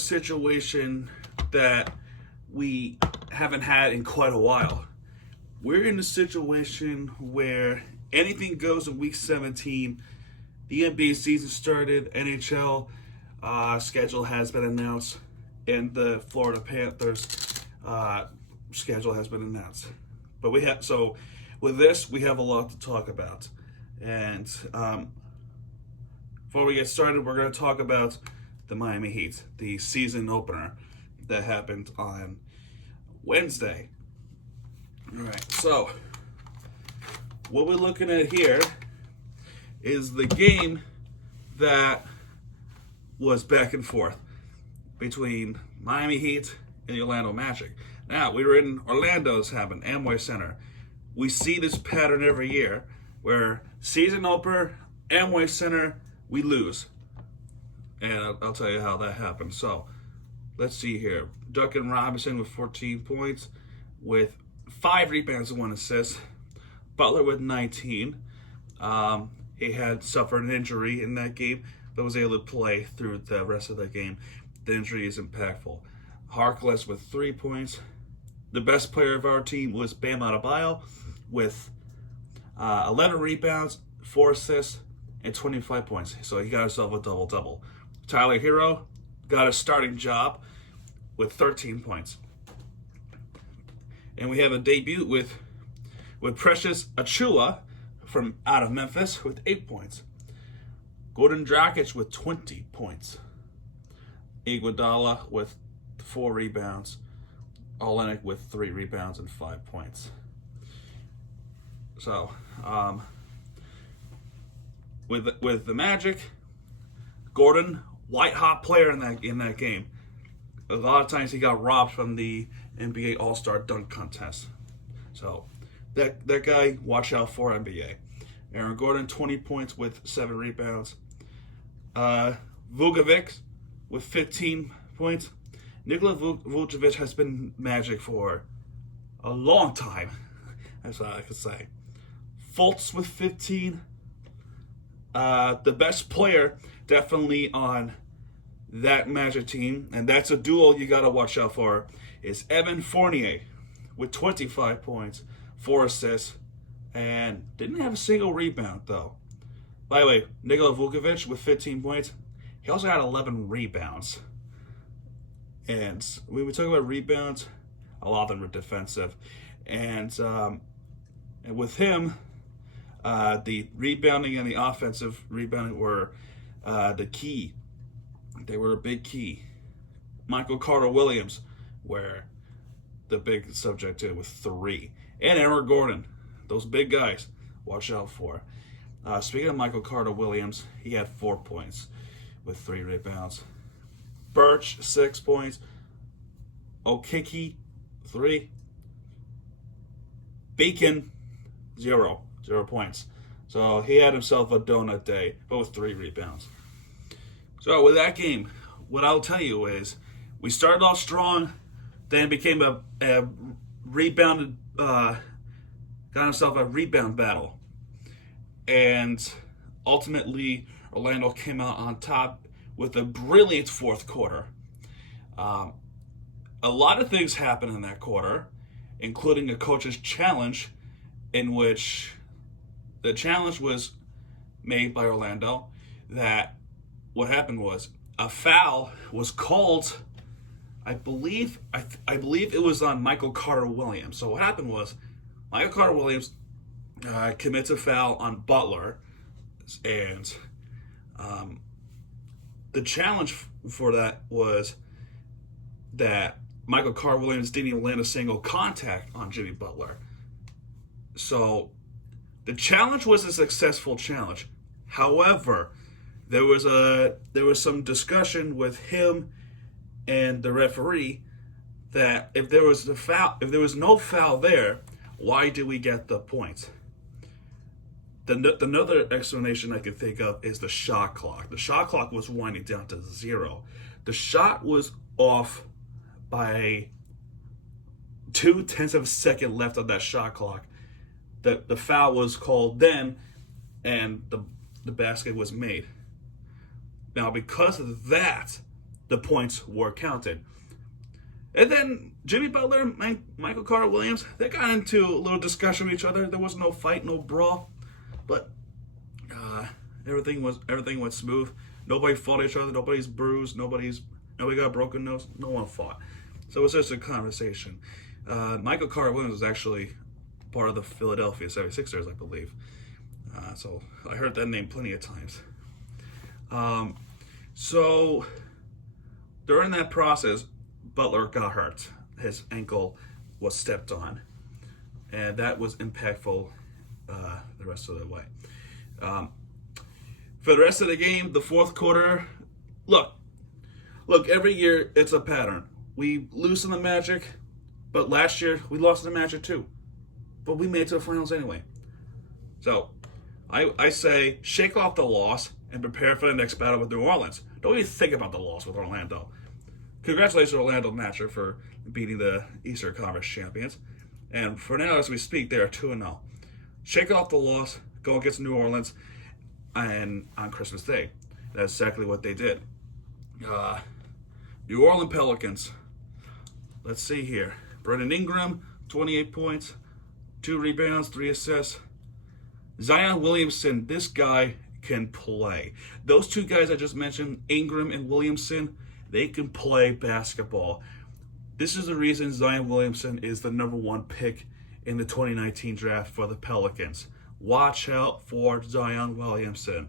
situation that we haven't had in quite a while. We're in a situation where anything goes in Week 17. The NBA season started. NHL schedule has been announced, and the Florida Panthers schedule has been announced. But with this, we have a lot to talk about. And before we get started, we're going to talk about the Miami Heat, the season opener that happened on Wednesday. All right, so what we're looking at here is the game that was back and forth between Miami Heat and the Orlando Magic. Now, we were in Orlando's having Amway Center. We see this pattern every year where season opener, Amway Center, we lose. And I'll tell you how that happened. So, let's see here. Duncan Robinson with 14 points, with 5 rebounds and 1 assist. Butler with 19. He had suffered an injury in that game, but was able to play through the rest of the game. The injury is impactful. Harkless with 3 points. The best player of our team was Bam Adebayo with 11 rebounds, 4 assists, and 25 points. So he got himself a double-double. Tyler Hero got a starting job with 13 points. And we have a debut with Precious Achiuwa from out of Memphis with 8 points. Gordon Dragic with 20 points. Iguodala with 4 rebounds. Olenek with 3 rebounds and 5 points. So, with the Magic, Gordon, white hot player in that game. A lot of times he got robbed from the NBA All-Star dunk contest. So that guy, watch out for NBA. Aaron Gordon, 20 points with 7 rebounds. Vucevic with 15 points. Nikola Vucevic has been Magic for a long time. That's what I could say. Fultz with 15. The best player definitely on that Magic team, and that's a duo you got to watch out for, is Evan Fournier with 25 points, 4 assists, and didn't have a single rebound, though. By the way, Nikola Vucevic with 15 points, he also had 11 rebounds. And when we talk about rebounds, a lot of them are defensive. And with him, the rebounding and the offensive rebounding were the key. They were a big key. Michael Carter-Williams, where the big subject to with 3. And Aaron Gordon, those big guys, watch out for. Speaking of Michael Carter-Williams, he had 4 points with 3 rebounds. Birch, 6 points. Okeke, 3. Bacon, 0 points. So he had himself a donut day, but with 3 rebounds. So with that game, what I'll tell you is we started off strong, then became a rebounded, got himself a rebound battle. And ultimately, Orlando came out on top with a brilliant fourth quarter. A lot of things happened in that quarter, including a coach's challenge, in which the challenge was made by Orlando that what happened was a foul was called. I believe it was on Michael Carter-Williams. So what happened was Michael Carter-Williams commits a foul on Butler, and the challenge for that was that Michael Carter-Williams didn't even land a single contact on Jimmy Butler. So the challenge was a successful challenge. However, there was some discussion with him and the referee that if there was no foul there, why do we get the point? Another explanation I could think of is the shot clock. The shot clock was winding down to 0. The shot was off by 0.2 of a second left on that shot clock. The foul was called then, and the basket was made. Now, because of that, the points were counted. And then Jimmy Butler and Michael Carter Williams, they got into a little discussion with each other. There was no fight, no brawl, but everything went smooth. Nobody fought each other. Nobody's bruised. Nobody got a broken nose. No one fought. So it was just a conversation. Michael Carter Williams was actually part of the Philadelphia 76ers, I believe. So I heard that name plenty of times. So during that process, Butler got hurt. His ankle was stepped on, and that was impactful the rest of the way. For the rest of the game, the fourth quarter, look, every year it's a pattern. We lose in the Magic, but last year we lost in the Magic too. But we made it to the finals anyway. So I say shake off the loss and prepare for the next battle with New Orleans. Don't even think about the loss with Orlando. Congratulations, Orlando Magic, for beating the Eastern Conference champions. And for now, as we speak, they are 2-0. Shake off the loss, go against New Orleans, and on Christmas Day. That's exactly what they did. New Orleans Pelicans. Let's see here. Brandon Ingram, 28 points, 2 rebounds, 3 assists. Zion Williamson, this guy can play. Those two guys I just mentioned, Ingram and Williamson, they can play basketball. This is the reason Zion Williamson is the number 1 pick in the 2019 draft for the Pelicans. Watch out for Zion Williamson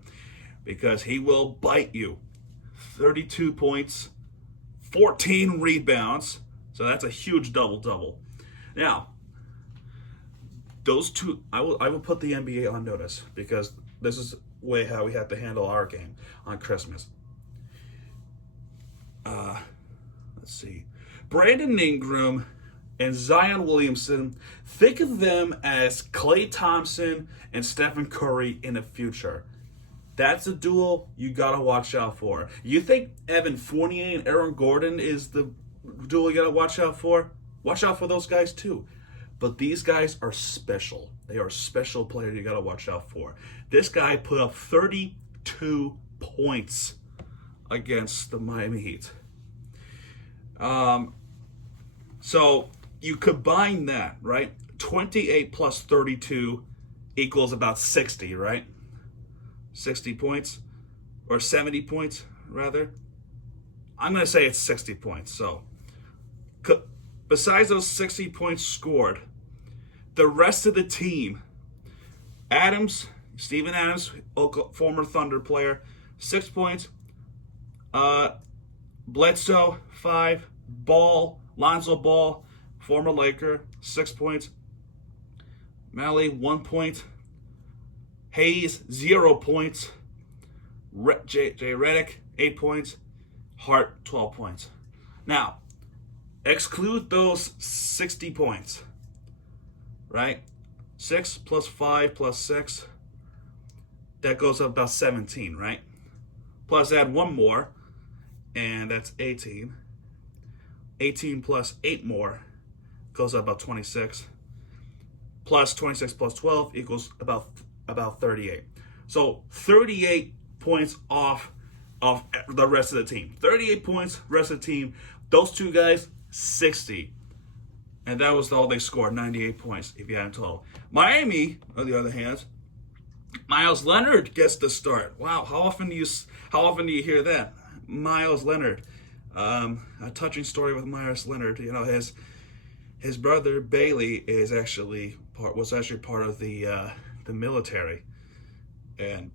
because he will bite you. 32 points, 14 rebounds. So that's a huge double-double. Now, those two, I will put the NBA on notice because this is the way how we have to handle our game on Christmas. Let's see. Brandon Ingram and Zion Williamson, think of them as Klay Thompson and Stephen Curry in the future. That's a duel you gotta watch out for. You think Evan Fournier and Aaron Gordon is the duel you gotta watch out for? Watch out for those guys too. But these guys are special. They are special players you gotta watch out for. This guy put up 32 points against the Miami Heat. So you combine that, right? 28 plus 32 equals about 60, right? 60 points, or 70 points, rather. I'm going to say it's 60 points. So besides those 60 points scored, the rest of the team, Steven Adams, former Thunder player, 6 points. Bledsoe, 5. Lonzo Ball, former Laker, 6 points. Malley, 1 point. Hayes, 0 points. Jay Redick, 8 points. Hart, 12 points. Now, exclude those 60 points, right? 6 plus 5 plus 6, that goes up about 17, right? Plus add 1 more, and that's 18. 18 plus 8 more goes up about 26. Plus 26 plus 12 equals about 38. So 38 points off of the rest of the team. 38 points, rest of the team. Those two guys, 60. And that was all they scored, 98 points, if you hadn't told. Miami, on the other hand, Miles Leonard gets the start. Wow, how often do you hear that? Miles Leonard. A touching story with Miles Leonard. You know, his brother Bailey was actually part of the military, and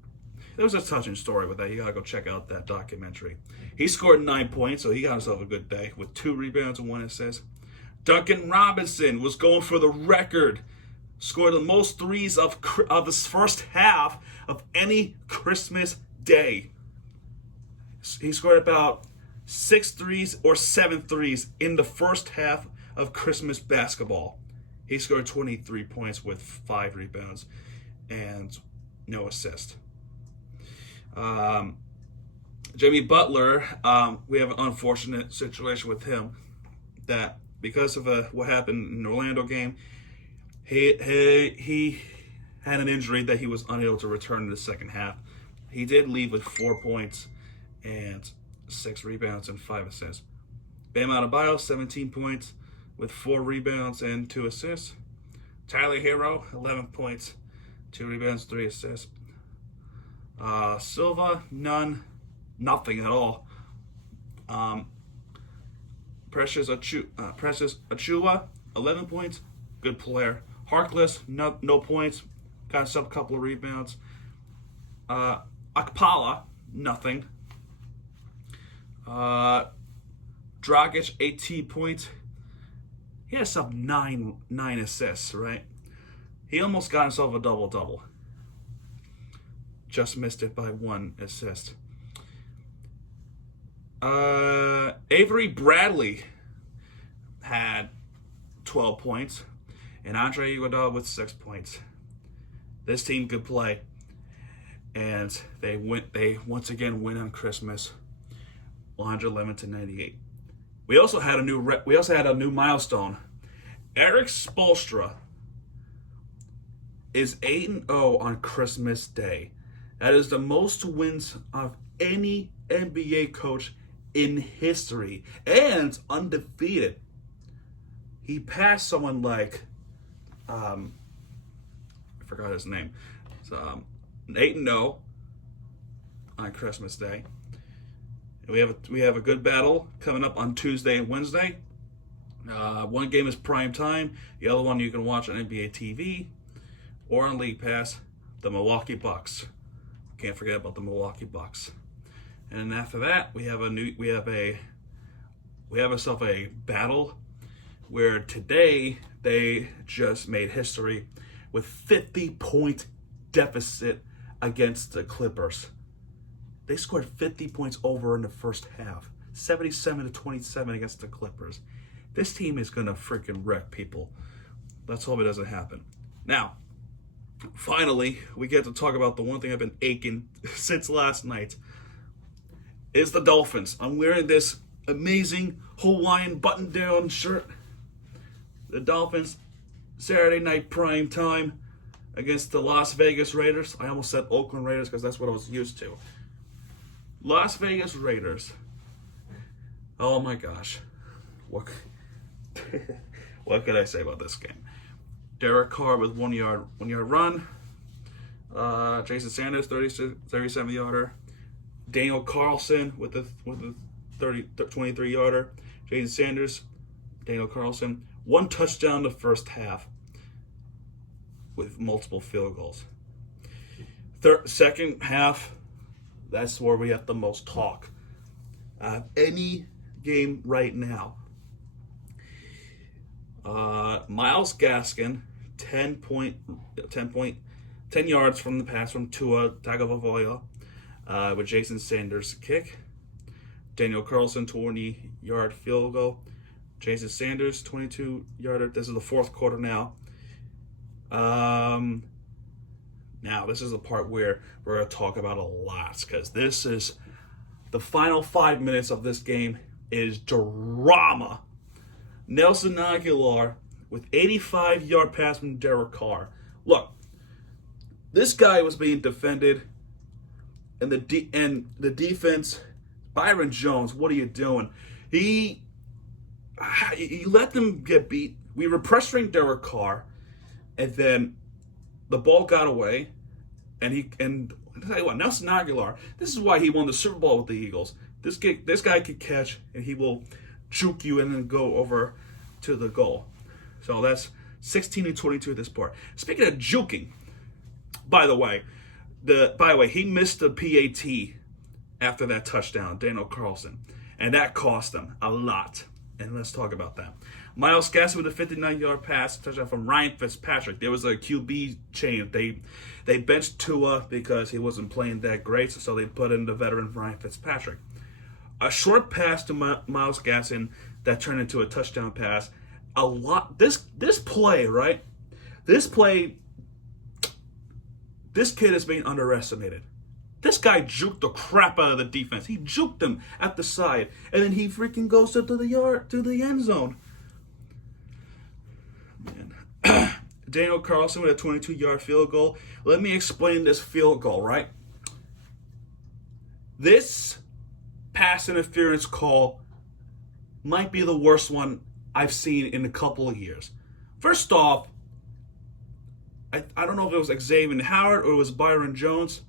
there was a touching story with that. You gotta go check out that documentary. He scored 9 points, so he got himself a good day with 2 rebounds and 1 assist. Duncan Robinson was going for the record, scored the most threes of this first half of any Christmas day. He scored about 6 threes or 7 threes in the first half of Christmas basketball. He scored 23 points with 5 rebounds and no assist. Jimmy Butler, we have an unfortunate situation with him that because of what happened in the Orlando game, he had an injury that he was unable to return in the second half. He did leave with 4 points and 6 rebounds, and 5 assists. Bam Adebayo, 17 points with 4 rebounds and 2 assists. Tyler Hero, 11 points, 2 rebounds, 3 assists. Silva, nothing at all. Precious Achua, 11 points, good player. Harkless, no points, got a couple of rebounds. Akpala, nothing. Dragic, 18 points. He has some nine assists, right? He almost got himself a double-double. Just missed it by 1 assist. Avery Bradley had 12 points. And Andre Iguodala with 6 points. This team could play. And they once again win on Christmas. 111-98. We also had a new milestone. Eric Spoelstra is 8-0 on Christmas Day. That is the most wins of any NBA coach in history, and undefeated. He passed someone like I forgot his name. So 8-0 on Christmas Day. We have a good battle coming up on Tuesday and Wednesday. One game is prime time. The other one you can watch on NBA TV or on League Pass. The Milwaukee Bucks. Can't forget about the Milwaukee Bucks. And after that, we have ourselves a battle where today they just made history with 50-point deficit against the Clippers. They scored 50 points over in the first half. 77-27 against the Clippers. This team is going to freaking wreck people. Let's hope it doesn't happen. Now, finally, we get to talk about the one thing I've been aching since last night. Is the Dolphins. I'm wearing this amazing Hawaiian button-down shirt. The Dolphins, Saturday night prime time against the Las Vegas Raiders. I almost said Oakland Raiders because that's what I was used to. Las Vegas Raiders. Oh my gosh. What could I say about this game? Derek Carr with 1 yard run. Jason Sanders, 37-yarder. Daniel Carlson with the 23-yarder. Jason Sanders, Daniel Carlson. 1 touchdown the first half with multiple field goals. Second half, that's where we have the most talk. Any game right now. Myles Gaskin, 10 yards from the pass from Tua Tagovailoa with Jason Sanders' kick. Daniel Carlson, 20-yard field goal. Jason Sanders, 22-yarder. This is the fourth quarter now. Now, this is the part where we're going to talk about a lot, because this is the final 5 minutes of this game is drama. Nelson Aguilar with 85-yard pass from Derek Carr. Look, this guy was being defended, and the defense, Byron Jones, what are you doing? He let them get beat. We were pressuring Derek Carr, and then the ball got away, and I'll tell you what, Nelson Aguilar, this is why he won the Super Bowl with the Eagles. This guy could catch, and he will juke you and then go over to the goal. So that's 16-22 at this part. Speaking of juking, by the way, he missed the PAT after that touchdown, Daniel Carlson, and that cost them a lot. And let's talk about that. Myles Gaskin with a 59-yard pass touchdown from Ryan Fitzpatrick. There was a QB change. They benched Tua because he wasn't playing that great, so they put in the veteran Ryan Fitzpatrick. A short pass to Myles Gaskin that turned into a touchdown pass. This play, right? This kid is being underestimated. This guy juked the crap out of the defense. He juked him at the side, and then he freaking goes to the end zone. Man. Daniel Carlson with a 22-yard field goal. Let me explain this field goal, right? This pass interference call might be the worst one I've seen in a couple of years. First off, I don't know if it was Xavier Howard or it was Byron Jones,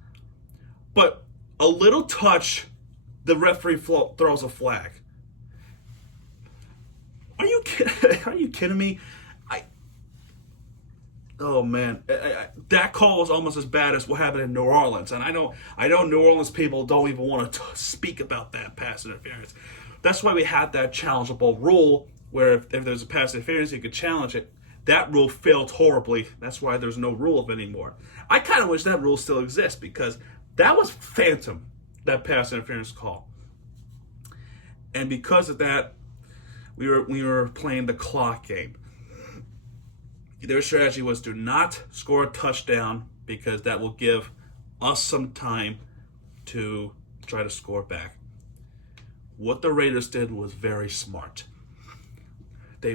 but a little touch, the referee throws a flag. Are you kidding? Are you kidding me? Oh man, that call was almost as bad as what happened in New Orleans, and I know New Orleans people don't even want to speak about that pass interference. That's why we had that challengeable rule, where if there's a pass interference, you could challenge it. That rule failed horribly. That's why there's no rule of it anymore. I kind of wish that rule still exists, because that was phantom, that pass interference call. And because of that, we were playing the clock game. Their strategy was to not score a touchdown, because that will give us some time to try to score back. What the Raiders did was very smart. They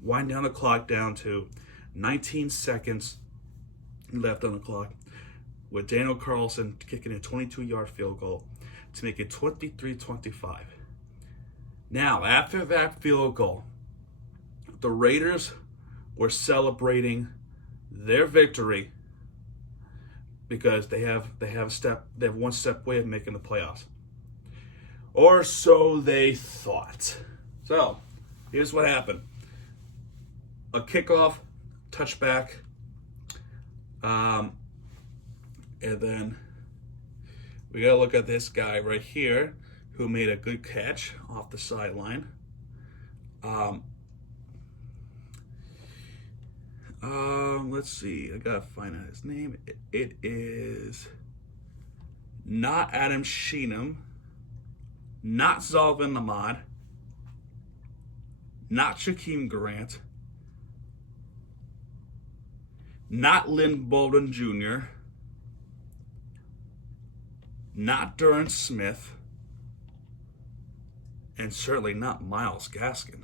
wind down the clock down to 19 seconds left on the clock, with Daniel Carlson kicking a 22-yard field goal to make it 23-25. Now, after that field goal, the Raiders were celebrating their victory, because they have one step away of making the playoffs. Or so they thought. So, here's what happened. A kickoff, touchback, and then we gotta look at this guy right here who made a good catch off the sideline. Let's see. I gotta find out his name. It is not Adam Sheenum, not Zalvin Ahmad, not Shaquem Grant, not Lynn Bowden Jr., not Durant Smith, and certainly not Myles Gaskin.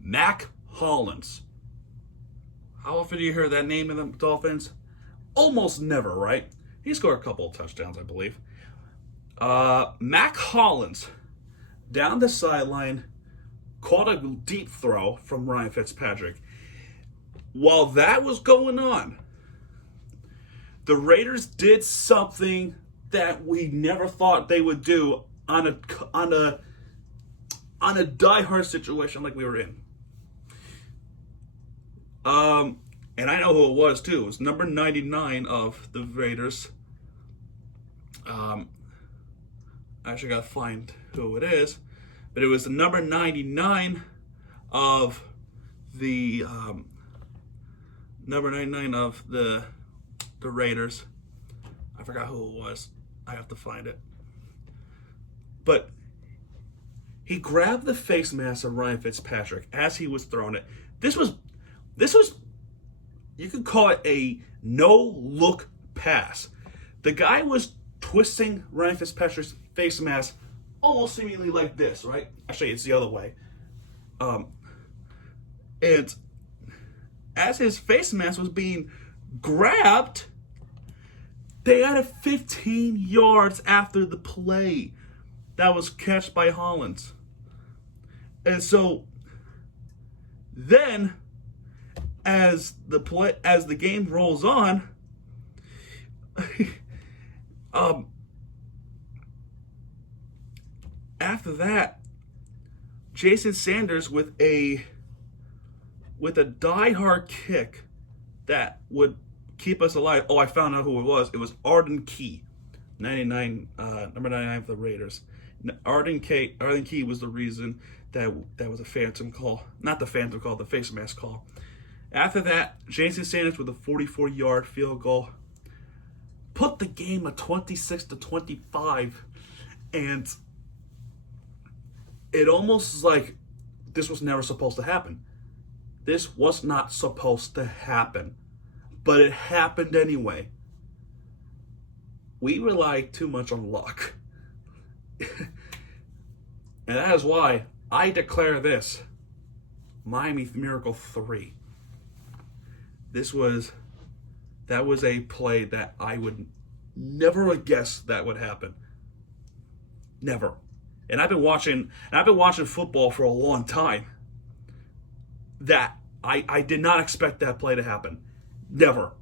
Mac Hollins. How often do you hear that name in the Dolphins? Almost never, right? He scored a couple of touchdowns, I believe. Mac Hollins, down the sideline, caught a deep throw from Ryan Fitzpatrick. While that was going on, the Raiders did something that we never thought they would do on a diehard situation like we were in. And I know who it was too. It was number 99 of the Raiders. I actually gotta find who it is, but it was the number 99 of the Raiders. I forgot who it was. I have to find it. But he grabbed the face mask of Ryan Fitzpatrick as he was throwing it. This was, you could call it a no-look pass. The guy was twisting Ryan Fitzpatrick's face mask almost seemingly like this, right? Actually, it's the other way. And as his face mask was being grabbed, they had it 15 yards after the play that was catched by Hollins. And so then, as the game rolls on, after that, Jason Sanders with a die-hard kick that would keep us alive. Oh, I found out who it was. It was Arden Key, number 99 for the Raiders. Arden Key was the reason that was a phantom call. Not the phantom call, the face mask call. After that, Jason Sanders with a 44-yard field goal put the game at 26-25, and it almost is like this was never supposed to happen. This was not supposed to happen, but it happened anyway. We rely too much on luck. And that is why I declare this Miami Miracle 3. That was a play that I would never have guessed that would happen. Never. And I've been watching football for a long time. That I did not expect that play to happen. Never.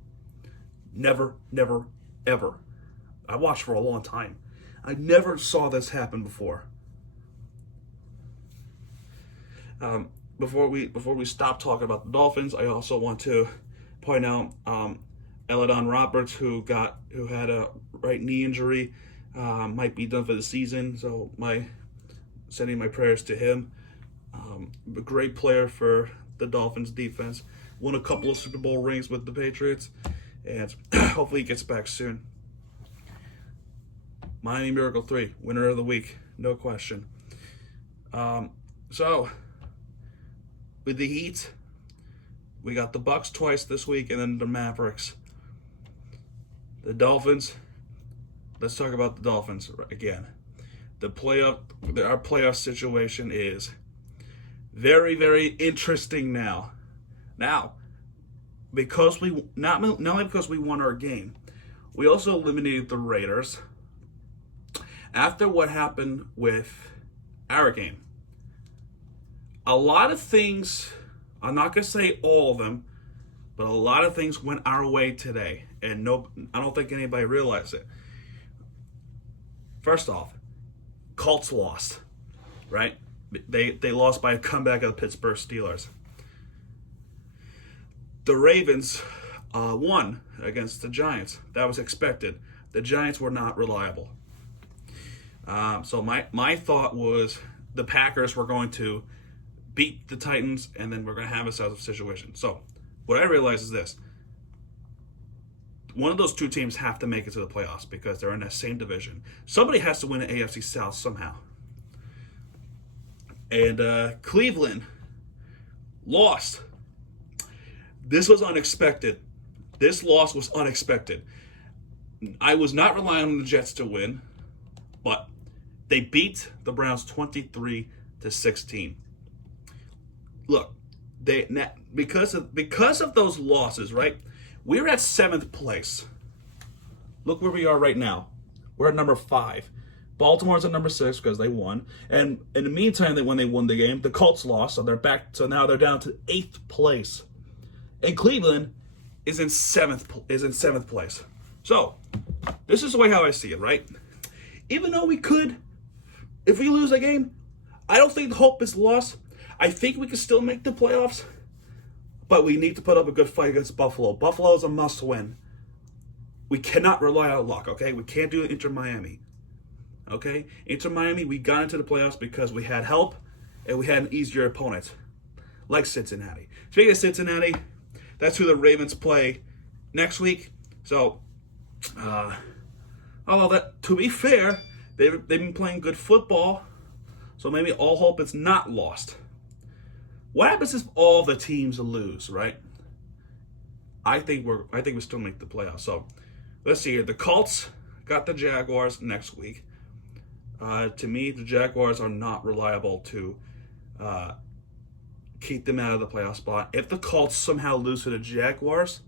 Never, never, ever. I watched for a long time. I never saw this happen before. Before we stop talking about the Dolphins, I also want to point out Eladon Roberts, who had a right knee injury, might be done for the season. So sending my prayers to him. A great player for the Dolphins defense. Won a couple of Super Bowl rings with the Patriots, and hopefully he gets back soon. Miami Miracle 3, winner of the week, no question. So, with the Heat, we got the Bucks twice this week, and then the Mavericks. The Dolphins, let's talk about the Dolphins again. Our playoff situation is very, very interesting now. Now, because not only because we won our game, we also eliminated the Raiders after what happened with our game. A lot of things, I'm not going to say all of them, but a lot of things went our way today. And I don't think anybody realized it. First off, Colts lost, right? They lost by a comeback of the Pittsburgh Steelers. The Ravens won against the Giants. That was expected. The Giants were not reliable. So my thought was the Packers were going to beat the Titans, and then we're going to have a situation. So what I realized is this. One of those two teams have to make it to the playoffs because they're in the same division. Somebody has to win the AFC South somehow. And Cleveland lost. This was unexpected. This loss was unexpected. I was not relying on the Jets to win, but they beat the Browns 23-16. Look, because of those losses, right? We're at 7th place. Look where we are right now. We're at number 5. Baltimore's at number 6 because they won. And in the meantime, when they won the game, the Colts lost, so they're back. So now they're down to 8th place. And Cleveland is in 7th place. So this is the way how I see it, right? Even though we could, if we lose a game, I don't think the hope is lost. I think we can still make the playoffs, but we need to put up a good fight against Buffalo. Buffalo is a must-win. We cannot rely on luck, okay? We can't do Inter Miami, okay? Inter Miami, we got into the playoffs because we had help and we had an easier opponent, like Cincinnati. Speaking of Cincinnati, that's who the Ravens play next week. So, although that, to be fair, they've been playing good football, so maybe all hope is not lost. What happens if all the teams lose, right? I think we still make the playoffs. So let's see here. The Colts got the Jaguars next week. To me, the Jaguars are not reliable to keep them out of the playoff spot. If the Colts somehow lose to the Jaguars,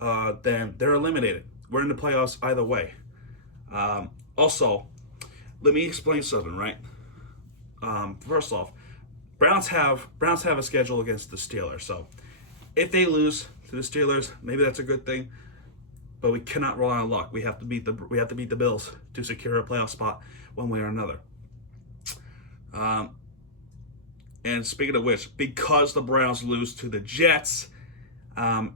then they're eliminated. We're in the playoffs either way. Also, let me explain something, right? First off, Browns have a schedule against the Steelers. So if they lose to the Steelers, maybe that's a good thing. But we cannot rely on luck. We have to beat the Bills to secure a playoff spot one way or another. And speaking of which, because the Browns lose to the Jets, I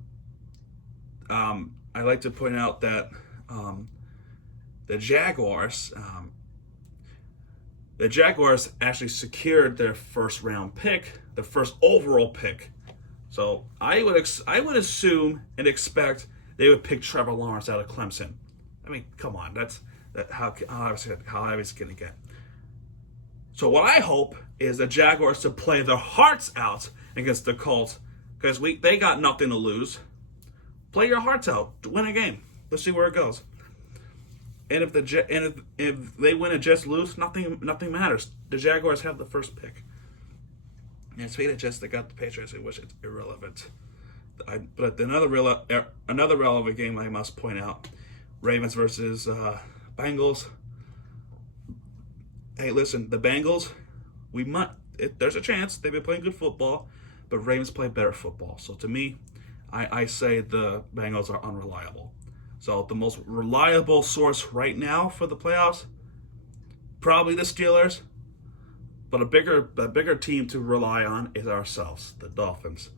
like to point out that the Jaguars actually secured their first round pick, the first overall pick. So I would assume and expect they would pick Trevor Lawrence out of Clemson. I mean, come on, how obvious it's going to get. So what I hope is the Jaguars to play their hearts out against the Colts because they got nothing to lose. Play your hearts out, win a game. Let's see where it goes. And if they win and Jets lose, nothing matters. The Jaguars have the first pick. And speaking of Jets, they got the Patriots, which is irrelevant. But another relevant game I must point out: Ravens versus Bengals. hey, listen, the Bengals, there's a chance they've been playing good football, but Ravens play better football. So to me, I say the Bengals are unreliable. So the most reliable source right now for the playoffs, probably the Steelers, but a bigger team to rely on is ourselves, the Dolphins.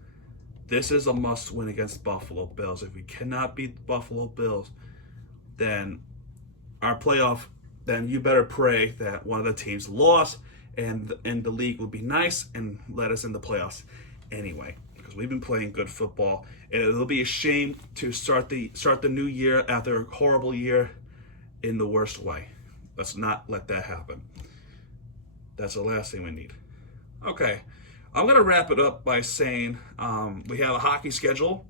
This is a must-win against Buffalo Bills. If we cannot beat the Buffalo Bills, then then you better pray that one of the teams lost and the league will be nice and let us in the playoffs anyway. Because we've been playing good football, and it'll be a shame to start the new year after a horrible year in the worst way. Let's not let that happen. That's the last thing we need. Okay, I'm going to wrap it up by saying we have a hockey schedule,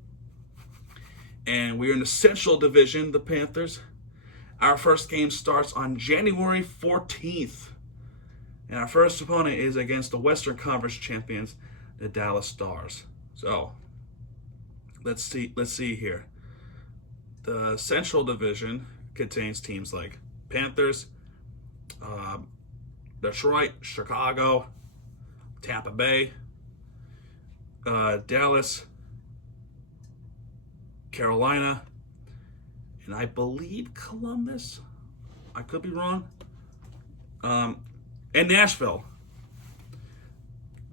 and we're in the Central Division, the Panthers. Our first game starts on January 14th, and our first opponent is against the Western Conference champions, the Dallas Stars. So, let's see here. The Central Division contains teams like Panthers, Detroit, Chicago, Tampa Bay, Dallas, Carolina, and I believe Columbus. I could be wrong. And Nashville.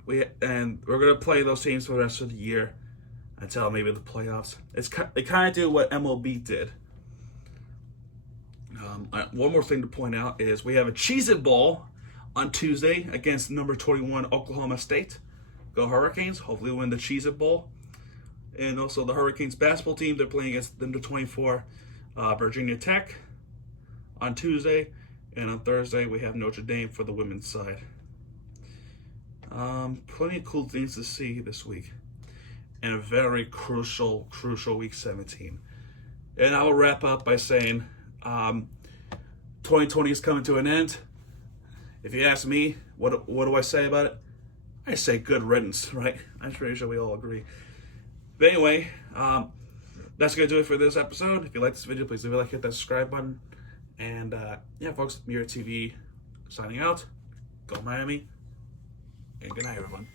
We're gonna play those teams for the rest of the year until maybe the playoffs. They kind of do what MLB did. One more thing to point out is we have a Cheez-It Bowl on Tuesday against number 21 Oklahoma State. Go Hurricanes! Hopefully win the Cheez-It Bowl. And also the Hurricanes basketball team, they're playing against number 24 Virginia Tech on Tuesday. And on Thursday, we have Notre Dame for the women's side. Plenty of cool things to see this week. And a very crucial week 17. And I will wrap up by saying 2020 is coming to an end. If you ask me, what do I say about it? I say good riddance, right? I'm pretty sure we all agree. But anyway, that's going to do it for this episode. If you like this video, please leave a like, hit that subscribe button. And yeah, folks, Mirror TV signing out. Go Miami. And good night, everyone.